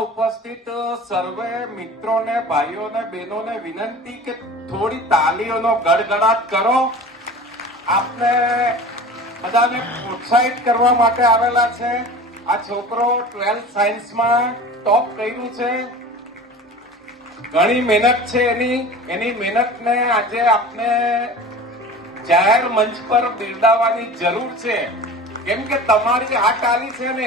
ઉપસ્થિત સર્વે મિત્રોને, ભાઈઓને, બહેનોને વિનંતી કે થોડી તાલીઓનો ગડગડાટ કરો. આપને બધાને પ્રોત્સાહિત કરવા માટે આવેલા છે. આ છોકરો 12th સાયન્સમાં ટોપ કર્યું છે. ઘણી મહેનત છે એની મહેનતને આજે આપને જાહેર મંચ પર બિરદાવવાની જરૂર છે. કેમ કે તમારી આ તાલી છે ને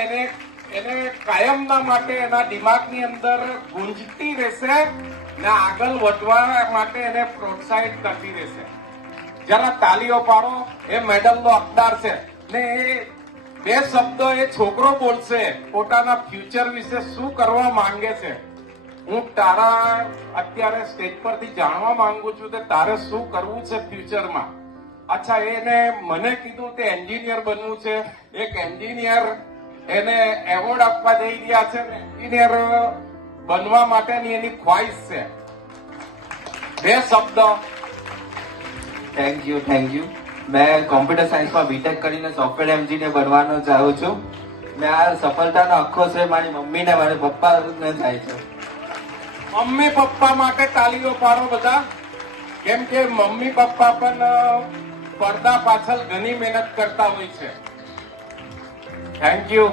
એને કાયમના માટે એના દિમાગની અંદર ગુંજતી રહેશે ને આગળ વધવા માટે એને પ્રોત્સાહિત કરતી રહેશે. જરા તાલીઓ પાડો. એ મેડલનો હકદાર છે ને એ બે શબ્દો એ છોકરો બોલશે પોતાના ફ્યુચર વિશે શું કરવા માંગે છે. હું તારા અત્યારે સ્ટેજ પરથી જાણવા માંગુ છું કે તારે શું કરવું છે ફ્યુચરમાં. અચ્છા, એને મને કીધું કે એન્જિનિયર બનવું છે. એક એન્જિનિયર એને એવોર્ડ આપવા જઈ રહ્યા છે ને એન્જિનિયર બનવા માટેની એની ખ્વાહિશ છે. બે શબ્દ. Thank you. મેં કોમ્પ્યુટર સાયન્સમાં બીટેક કરીને સોફ્ટવેર એન્જિનિયર બનવાનો ચાહું છું. મેં આ સફળતાનો આખો શ્રેય મારી મમ્મી ને મારા પપ્પાને થાય છે. મમ્મી પપ્પા માટે તાલીઓ પાડો બધા. કેમ કે મમ્મી પપ્પા પણ પડદા પાછળ ઘણી મહેનત કરતા હોય છે. Thank you.